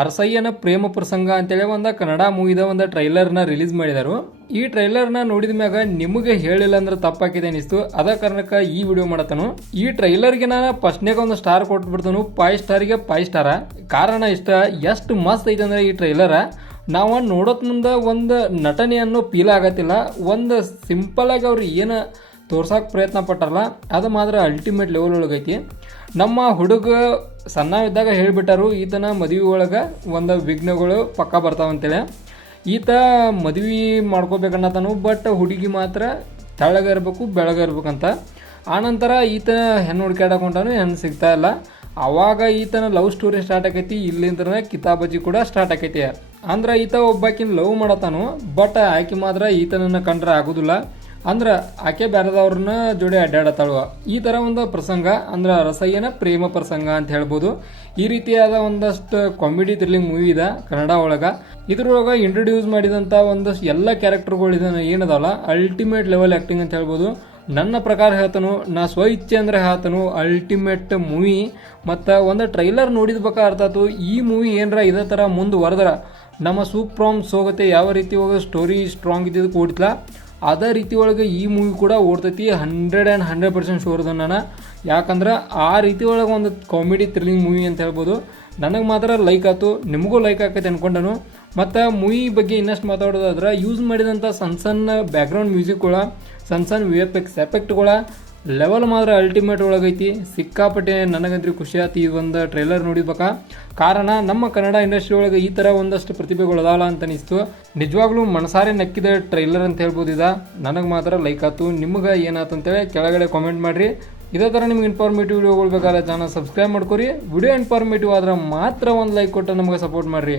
ಅರಸಯ್ಯನ ಪ್ರೇಮ ಪ್ರಸಂಗ ಅಂತೇಳಿ ಒಂದು ಕನ್ನಡ ಮೂವಿದ ಒಂದು ಟ್ರೈಲರ್ನ ರಿಲೀಸ್ ಮಾಡಿದರು. ಈ ಟ್ರೈಲರ್ನ ನೋಡಿದ ಮ್ಯಾಗ ನಿಮಗೆ ಹೇಳಿಲ್ಲ ಅಂದ್ರೆ ತಪ್ಪಾಕಿದೆ ಅನಿಸ್ತು ಅದ ಕಾರಣಕ್ಕೆ ಈ ವಿಡಿಯೋ ಮಾಡತನು. ಈ ಟ್ರೈಲರ್ಗೆ ನಾನು ಫಸ್ಟ್ನಾಗ ಒಂದು ಸ್ಟಾರ್ ಕೊಟ್ಬಿಡ್ತಾನು. ಫೈವ್ ಸ್ಟಾರಿಗೆ ಫೈವ್ ಸ್ಟಾರ ಕಾರಣ ಇಷ್ಟ, ಎಷ್ಟು ಮಸ್ತ್ ಐತೆ ಅಂದ್ರೆ ಈ ಟ್ರೈಲರ ನಾವು ನೋಡೋತ್ ಮುಂದೆ ಒಂದು ನಟನೆಯನ್ನು ಫೀಲ್ ಆಗತ್ತಿಲ್ಲ. ಒಂದು ಸಿಂಪಲ್ ಆಗಿ ಅವ್ರು ಏನು ತೋರ್ಸಕ್ಕೆ ಪ್ರಯತ್ನ ಪಟ್ಟಾರಲ್ಲ? ಅದು ಮಾತ್ರ ಅಲ್ಟಿಮೇಟ್ ಲೆವೆಲ್ ಒಳಗೈತಿ. ನಮ್ಮ ಹುಡುಗ ಸಣ್ಣವಿದ್ದಾಗ ಹೇಳಿಬಿಟ್ಟಾರು, ಈತನ ಮದುವೆ ಒಳಗೆ ಒಂದು ವಿಘ್ನಗಳು ಪಕ್ಕ ಬರ್ತಾವಂತೇಳಿ ಈತ ಮದುವೆ ಮಾಡ್ಕೋಬೇಕನ್ನತಾನು ಬಟ್ ಹುಡುಗಿ ಮಾತ್ರ ತೆಳ್ಳಗೆ ಇರಬೇಕು, ಬೆಳಗ ಇರ್ಬೇಕಂತ. ಆನಂತರ ಈತ ಹೆಣ್ಣು ಹುಡುಕಾಡಕೊಂಡನು ಹೆಣ್ಣು ಸಿಗ್ತಾ ಇಲ್ಲ. ಆವಾಗ ಈತನ ಲವ್ ಸ್ಟೋರಿ ಸ್ಟಾರ್ಟ್ ಆಕೈತಿ ಇಲ್ಲಿಂದ ಕಿತಾಬಜಿ ಕೂಡ ಸ್ಟಾರ್ಟ್ ಆಕೈತಿ. ಅಂದ್ರೆ ಈತ ಒಬ್ಬಾಕಿನ ಲವ್ ಮಾಡತಾನು ಬಟ್ ಆಕೆ ಮಾತ್ರ ಈತನನ್ನು ಕಂಡ್ರೆ ಆಗೋದಿಲ್ಲ. ಅಂದ್ರೆ ಆಕೆ ಬೇರೆದವ್ರನ್ನ ಜೋಡಿ ಅಡ್ಡಾಡತಾಳುವ ಈ ಥರ ಒಂದು ಪ್ರಸಂಗ, ಅಂದ್ರೆ ರಸಯ್ಯನ ಪ್ರೇಮ ಪ್ರಸಂಗ ಅಂತ ಹೇಳ್ಬೋದು. ಈ ರೀತಿಯಾದ ಒಂದಷ್ಟು ಕಾಮಿಡಿ ಥ್ರಿಲ್ಲಿಂಗ್ ಮೂವಿ ಇದೆ ಕನ್ನಡ ಒಳಗೆ. ಇದ್ರೊಳಗೆ ಇಂಟ್ರೊಡ್ಯೂಸ್ ಮಾಡಿದಂಥ ಒಂದಷ್ಟು ಎಲ್ಲ ಕ್ಯಾರೆಕ್ಟರ್ಗಳು ಇದನ್ನ ಏನದಲ್ಲ ಅಲ್ಟಿಮೇಟ್ ಲೆವೆಲ್ ಆ್ಯಕ್ಟಿಂಗ್ ಅಂತ ಹೇಳ್ಬೋದು. ನನ್ನ ಪ್ರಕಾರ ಹೇಳ್ತಾನು, ನಾ ಸ್ವ ಇಚ್ಛೆ ಅಂದ್ರೆ ಹೇಳ್ತಾನು ಅಲ್ಟಿಮೇಟ್ ಮೂವಿ ಮತ್ತು ಒಂದು ಟ್ರೈಲರ್ ನೋಡಿದ ಬಕ ಅರ್ಥ ಆಯ್ತು ಈ ಮೂವಿ ಏನರ ಇದೇ ಥರ ಮುಂದುವರೆದ್ರ ನಮ್ಮ ಸೂಪ್ರಾಮ್ ಸೋಗತೆ ಯಾವ ರೀತಿ ಹೋಗೋ ಸ್ಟೋರಿ ಸ್ಟ್ರಾಂಗ್ ಇದ್ದಿದ್ದು ಕೂಡ್ತಲ್ಲ ಅದೇ ರೀತಿ ಒಳಗೆ ಈ ಮೂವಿ ಕೂಡ ಓಡ್ತೈತಿ hundred and hundred percent sure ನಾನು. ಯಾಕಂದ್ರೆ ಆ ರೀತಿ ಒಳಗೆ ಒಂದು ಕಾಮಿಡಿ ಥ್ರಿಲ್ಲಿಂಗ್ ಮೂವಿ ಅಂತ ಹೇಳ್ಬೋದು. ನನಗೆ ಮಾತ್ರ ಲೈಕ್ ಆಯ್ತು ನಿಮಗೂ ಲೈಕ್ ಆಕೈತೆ ಅಂದ್ಕೊಂಡನು ಮತ್ತು ಮೂವಿ ಬಗ್ಗೆ ಇನ್ನಷ್ಟು ಮಾತಾಡೋದಾದ್ರೆ ಯೂಸ್ ಮಾಡಿದಂಥ ಸಣ್ಣ ಸಣ್ಣ ಬ್ಯಾಕ್ಗ್ರೌಂಡ್ ಮ್ಯೂಸಿಕ್ಗಳ ಸಣ್ಣ ಸಣ್ಣ ವಿ ಎಫ್ ಎಕ್ಸ್ ಎಫೆಕ್ಟ್ಗಳ ಲೆವೆಲ್ ಮಾತ್ರ ಅಲ್ಟಿಮೇಟ್ ಒಳಗೈತಿ. ಸಿಕ್ಕಾಪಟ್ಟೆ ನನಗಂತೂ ಖುಷಿ ಆಯ್ತು ಈ ಒಂದು ಟ್ರೈಲರ್ ನೋಡಿಬೇಕಾ ಕಾರಣ ನಮ್ಮ ಕನ್ನಡ ಇಂಡಸ್ಟ್ರಿ ಒಳಗೆ ಈ ಥರ ಒಂದಷ್ಟು ಪ್ರತಿಭೆಗಳು ಅಂತ ಅನಿಸ್ತು. ನಿಜವಾಗ್ಲೂ ಮನಸಾರೆ ನಕ್ಕಿದ ಟ್ರೈಲರ್ ಅಂತ ಹೇಳ್ಬೋದಿದ ಇದ ನನಗೆ ಮಾತ್ರ ಲೈಕ್ ಆಯ್ತು ನಿಮ್ಗೆ ಏನಾಯ್ತು ಅಂತೇಳಿ ಕೆಳಗಡೆ ಕಾಮೆಂಟ್ ಮಾಡಿರಿ. ಇದೇ ಥರ ನಿಮ್ಗೆ ಇನ್ಫಾರ್ಮೇಟಿವ್ ವಿಡಿಯೋಗಳು ಬೇಕಾದ್ರೆ ಚಾನಲ್ ಸಬ್ಸ್ಕ್ರೈಬ್ ಮಾಡ್ಕೊರಿ. ವಿಡಿಯೋ ಇನ್ಫಾರ್ಮೇಟಿವ್ ಆದ್ರೆ ಮಾತ್ರ ಒಂದು ಲೈಕ್ ಕೊಟ್ಟು ನಮಗೆ ಸಪೋರ್ಟ್ ಮಾಡಿರಿ.